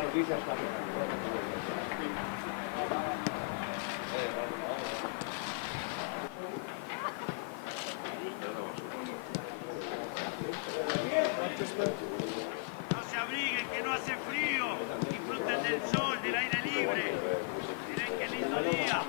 No se abriguen, que no hace frío. Disfruten del sol, del aire libre. Miren qué lindo día.